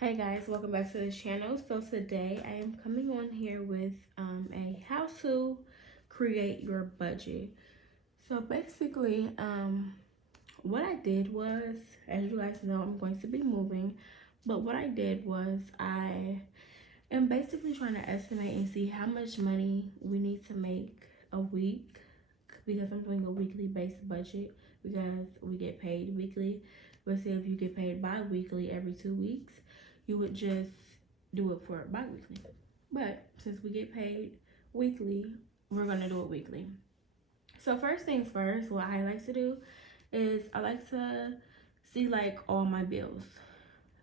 Hey guys, welcome back to the channel. So today I am coming on here with a how to create your budget. So basically, what I did was, as you guys know, I'm going to be moving, but what I did was I am basically trying to estimate and see how much money we need to make a week, because I'm doing a weekly based budget because we get paid weekly. But say if you get paid bi-weekly every 2 weeks, you would just do it for bi-weekly. But since we get paid weekly, we're gonna do it weekly. So first things first, what I like to do is I like to see like all my bills.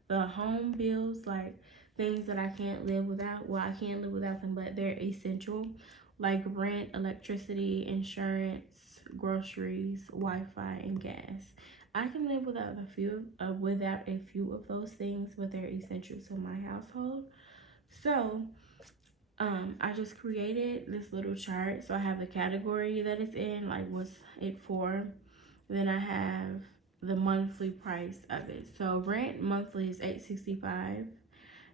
The home bills, like things that I can't live without. Well, I can't live without them, but they're essential, like rent, electricity, insurance, groceries, Wi-Fi, and gas. I can live without a few of those things, but they're essential to my household. So, I just created this little chart. So I have the category that it's in, like what's it for. Then I have the monthly price of it. So rent monthly is $865.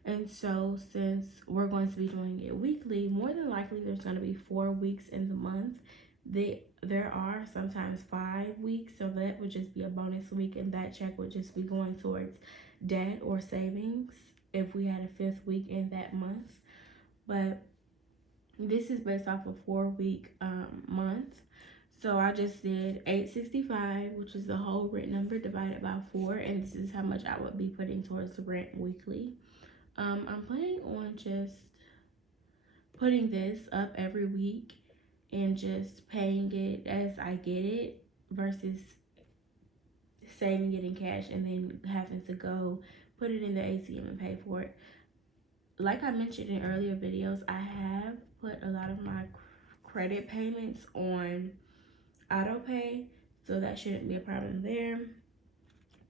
And so since we're going to be doing it weekly, more than likely there's going to be 4 weeks in the month. There are sometimes 5 weeks, so that would just be a bonus week, and that check would just be going towards debt or savings if we had a fifth week in that month. But this is based off a 4 week month. So I just did 865, which is the whole rent number divided by 4, and this is how much I would be putting towards the rent weekly. I'm planning on just putting this up every week and just paying it as I get it versus saving it in cash and then having to go put it in the ATM and pay for it. Like I mentioned in earlier videos, I have put a lot of my credit payments on auto pay, so that shouldn't be a problem there.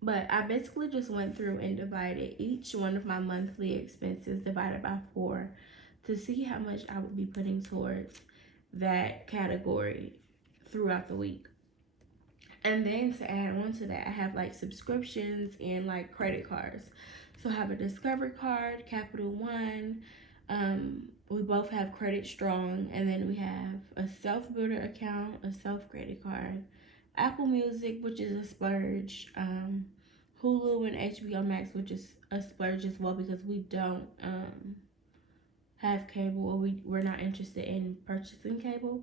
But I basically just went through and divided each one of my monthly expenses divided by 4 to see how much I would be putting towards that category throughout the week. And then to add on to that, I have like subscriptions and like credit cards. So I have a Discover card, Capital One. We both have Credit Strong, and then we have a Self Builder account, a Self Credit Card, Apple Music, which is a splurge, Hulu and HBO Max, which is a splurge as well because we don't have cable, or we're not interested in purchasing cable.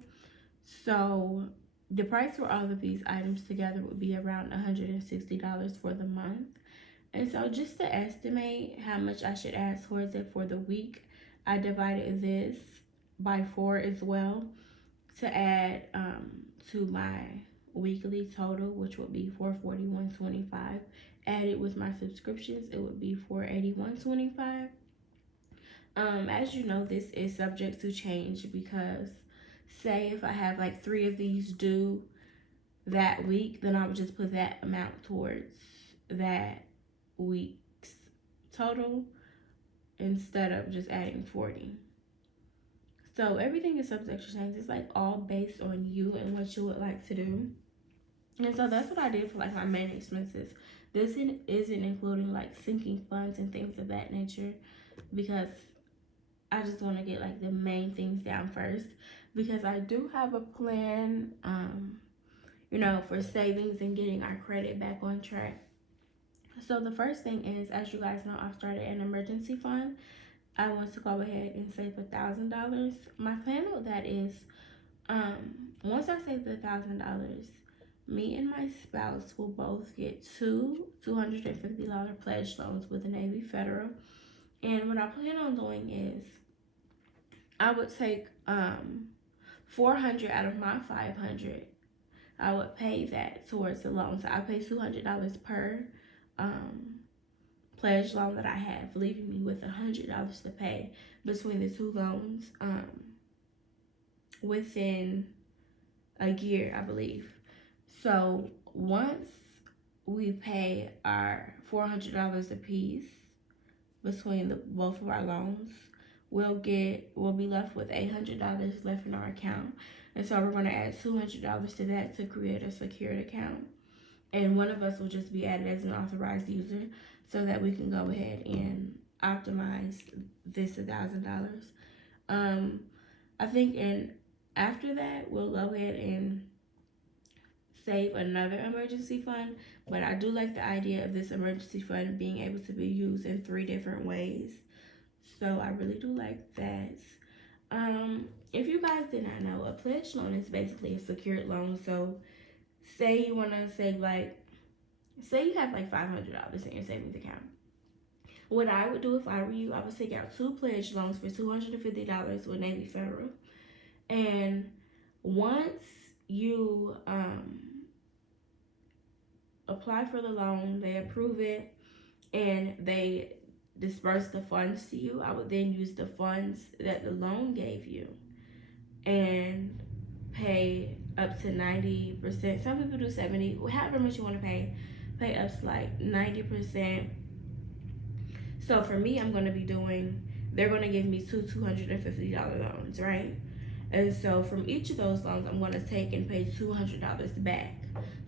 So the price for all of these items together would be around $160 for the month. And so just to estimate how much I should add towards it for the week, I divided this by 4 as well to add to my weekly total, which would be $441.25. Added with my subscriptions, it would be $481.25. As you know, this is subject to change because say if I have like 3 of these due that week, then I would just put that amount towards that week's total instead of just adding 40. So everything is subject to change. It's like all based on you and what you would like to do. And so that's what I did for like my main expenses. This isn't including like sinking funds and things of that nature because I just want to get like the main things down first, because I do have a plan, for savings and getting our credit back on track. So the first thing is, as you guys know, I've started an emergency fund. I want to go ahead and save $1,000. My plan with that is, once I save the $1,000, me and my spouse will both get two $250 pledge loans with the Navy Federal. And what I plan on doing is I would take $400 out of my $500. I would pay that towards the loan. So I pay $200 per pledge loan that I have, leaving me with $100 to pay between the two loans within a year, I believe. So once we pay our $400 a piece between both of our loans, we'll be left with $800 left in our account. And so we're going to add $200 to that to create a secured account. And one of us will just be added as an authorized user. so that we can go ahead and optimize this $1,000. I think, and after that, we'll go ahead and save another emergency fund. But I do like the idea of this emergency fund being able to be used in 3 different ways. So I really do like that. If you guys did not know, a pledge loan is basically a secured loan. So say you want to save, like, say you have like $500 in your savings account. What I would do if I were you, I would take out 2 pledge loans for $250 with Navy Federal. And once you apply for the loan, they approve it, and they disperse the funds to you, I would then use the funds that the loan gave you and pay up to 90%. Some people do 70, however much you want to pay up to like 90%. So for me, I'm going to be doing, they're going to give me 2 $250 loans, right? And so from each of those loans, I'm going to take and pay $200 back.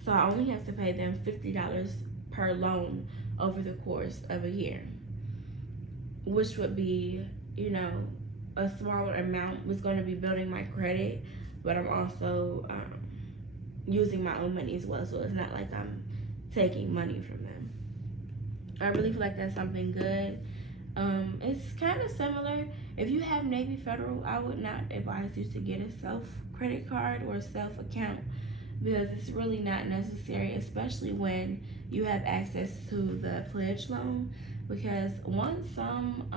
So I only have to pay them $50 per loan over the course of a year, which would be, you know, a smaller amount. Was going to be building my credit, but I'm also using my own money as well. So it's not like I'm taking money from them. I really feel like that's something good. It's kind of similar. If you have Navy Federal, I would not advise you to get a self credit card or a self account, because it's really not necessary, especially when you have access to the pledge loan. Because once some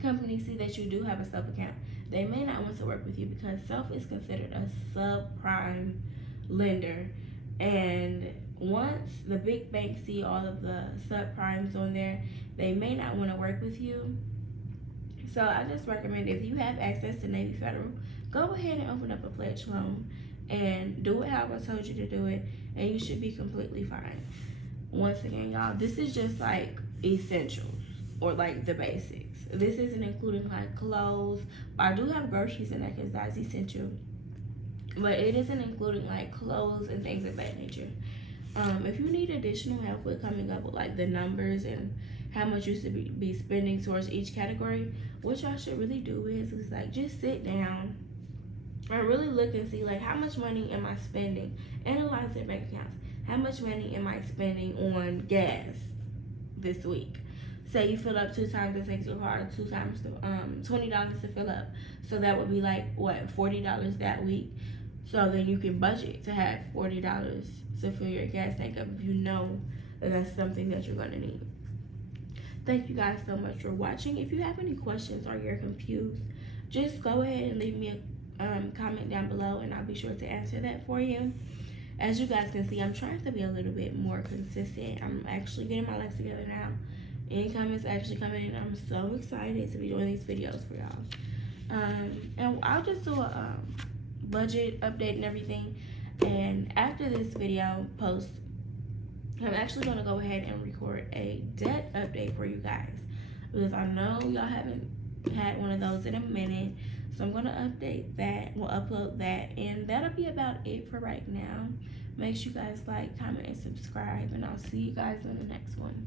companies see that you do have a self account, they may not want to work with you, because self is considered a subprime lender. And once the big banks see all of the subprimes on there, they may not want to work with you. So I just recommend, if you have access to Navy Federal, go ahead and open up a pledge loan and do it how I told you to do it, and you should be completely fine. Once again, y'all, this is just like essentials, or like the basics. This isn't including like clothes. I do have groceries in there because that's essential, but it isn't including like clothes and things of that nature. If you need additional help with coming up with like the numbers and how much you should be spending towards each category, what y'all should really do is like just sit down and really look and see, like, how much money am I spending? Analyze their bank accounts. How much money am I spending on gas this week? Say you fill up 2 times, it takes your car 2 times to, $20 to fill up. So that would be like, what, $40 that week? So then you can budget to have $40 to fill your gas tank up if you know that that's something that you're going to need. Thank you guys so much for watching. If you have any questions or you're confused, just go ahead and leave me a comment down below, and I'll be sure to answer that for you. As you guys can see, I'm trying to be a little bit more consistent. I'm actually getting my life together now. Income is actually coming in. I'm so excited to be doing these videos for y'all. And I'll just do a budget update and everything. And after this video post, I'm actually going to go ahead and record a debt update for you guys, because I know y'all haven't had one of those in a minute. So I'm going to update that. We'll upload that, and that'll be about it for right now. Make sure you guys like, comment, and subscribe, and I'll see you guys in the next one.